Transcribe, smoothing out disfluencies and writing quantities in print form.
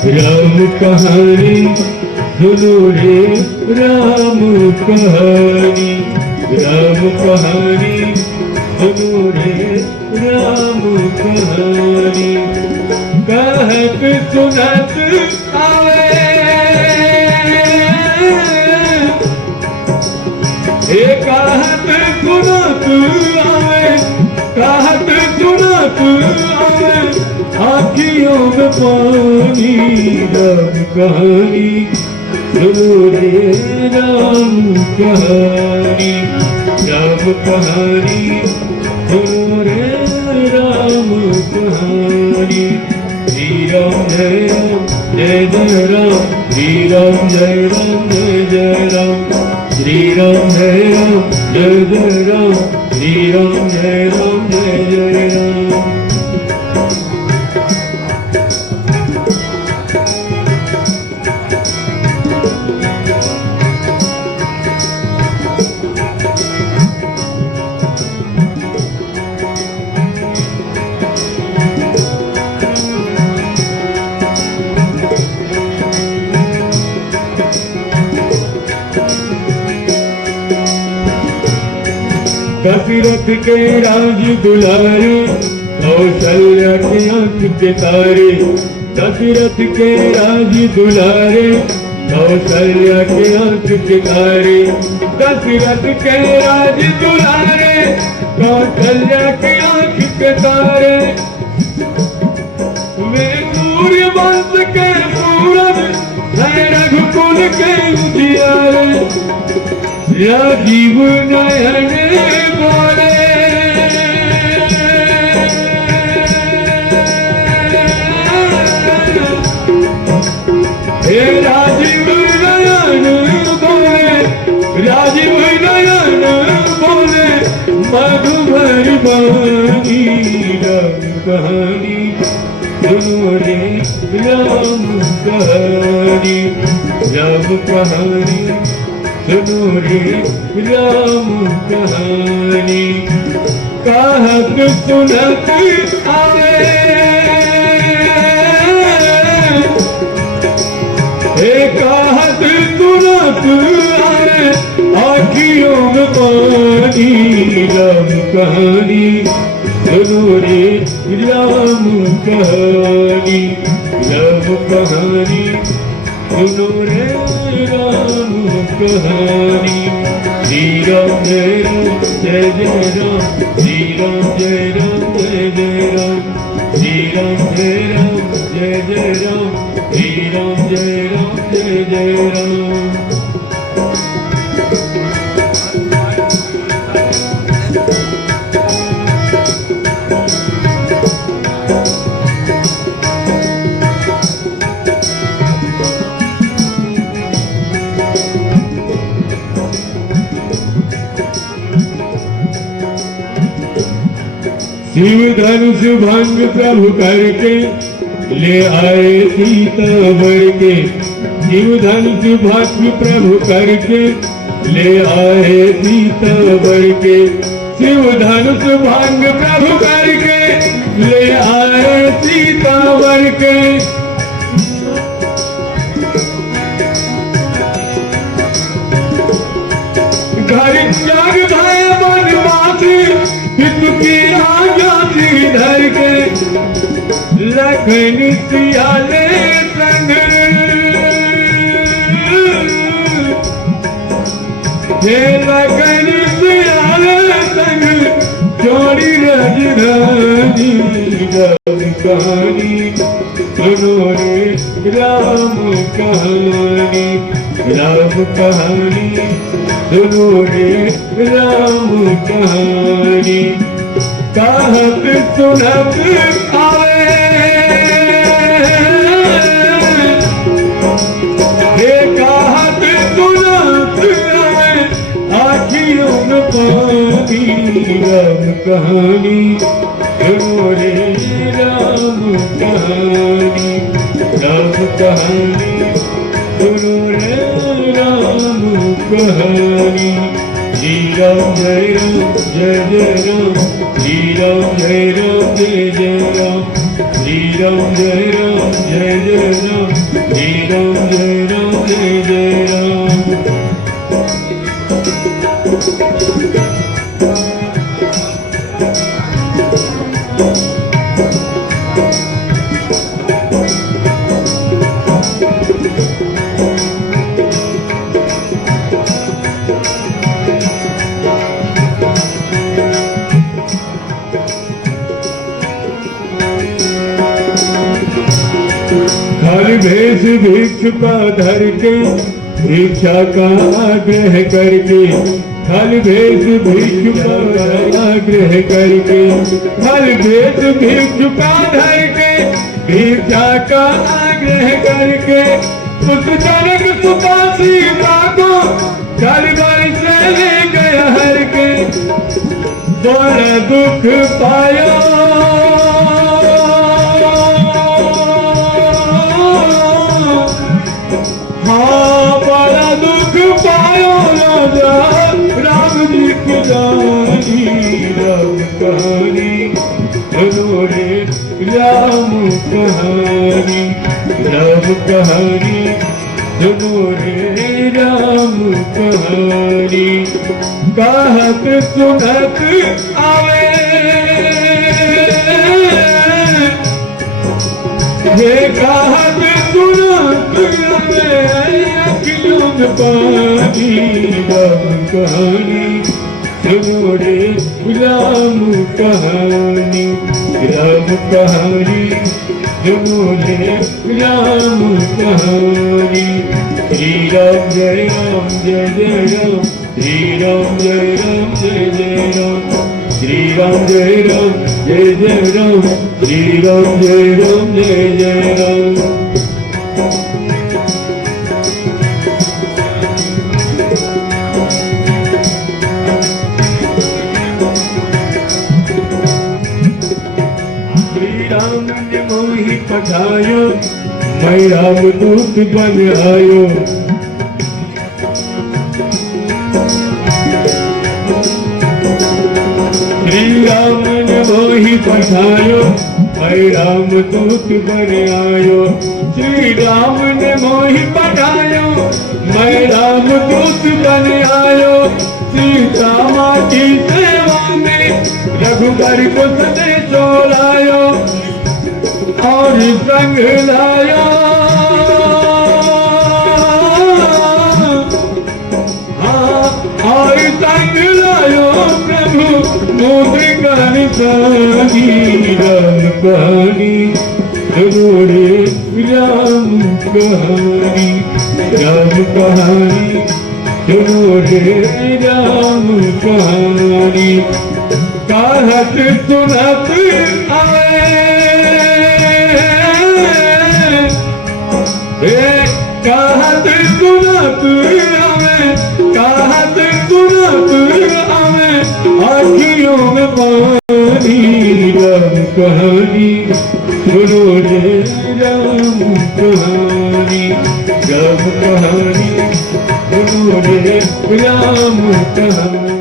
राम कहानी सुनो रे राम कहानी, राम कहानी सुनो रे राम कहानी। कहत सुनत आवे हे कहत सुनत आवे, कहत सुनत आवे आँखियों में पानी। राम कहानी सुनो रे राम कहानी, राम कहानी सुनो रे राम कहानी। श्री राम जय राम जय जय राम, श्री राम जय राम जय जय राम, श्री राम जय राम जय जय राम, श्री राम जय राम जय जय राम। दशरथ के राज दुलारे, कौशल्या के आँख के तारे। दशरथ के राज दुलारे, कौशल्या के आँख के तारे। दशरथ के राज दुलारे, कौशल्या के आँख के तारे। वे सूर्य वंश के सूरज है, रघुकुल के उजियारे। राजीव नयन बोले, हे राजीव नयन बोले, राजीव नयन बोले मधुमर बानी। राम कहानी सुनो रे राम कहानी, राम कहानी सुनो रे राम कहानी। कहत सुनत आवे हे कहत सुनत आवे आँखियों में पानी। राम कहानी सुनो रे राम कहानी, राम कहानी सुनो रे राम कहानी। श्री राम जय राम जय जय राम, श्री राम जय राम जय जय राम, श्री राम जय राम जय जय राम, श्री राम जय राम जय जय राम। शिव धनुष भंग प्रभु करके ले आए सीता वर के। शिव धनुष भंग प्रभु करके ले आए सीता वर के। शिव धनुष भंग प्रभु करके ले आए सीता वर के। घर त्याग भय वनवासी, की आज्ञा धर के। लखन सियाले संग हे लखन सियाले संग जोड़ी रजरानी। राम कहानी सुनो रे राम कहानी, राम कहानी सुनो रे राम कहानी। कहत सुनत आवे हे कहत सुनत आवे आँखियों में पानी। राम कहानी सुनो रे राम कहानी, राम कहानी सुनो रे राम कहानी। श्री राम जय जय राम, श्री राम जय जय राम, श्री राम जय जय राम, श्री राम जय जय राम। हर भेष भिक्षु का धर के भिक्षा का आग्रह करके, हर भेष भिक्षु का आग्रह करके, हर भेष भिक्षु का धर के भिक्षा का आग्रह करके, उस जनक सुता सीता को घर घर से ले गया हर के, बड़ा दुख पाया राम जी की जानी, राम कहानी मनोरे राम कहानी, राम कहानी मनोरे राम कहानी। कहत सुनत आवे ये कहत सुनत आवे अखियों में पानी, राम कहानी मनोरे राम कहानी, राम कहानी मनोरे राम कहानी। श्री राम जय राम, श्री राम जय राम, श्री राम जय राम, श्री राम जय राम। राम ने मोहि पठायो, मैं राम दूत बन आयो, श्री राम ने मोहि पठायो, मैं राम दूत बन आयो, श्री राम ने मोहि पठायो, मैं राम दूत बन आयो। सीता माँ की सेवा में रघुबर को संदेश लायो और संग लाया, हाँ और संग लायो प्रभु मुद्रिका निशानी, राम कहानी मनोरे राम कहानी, राम कहानी मनोरे राम कहानी। कहत सुनत आवे कहत सुनत आवे, कहत सुनत आवे आँखियों में पानी, राम कहानी मनोरे राम कहानी, राम कहानी मनोरे राम कहानी।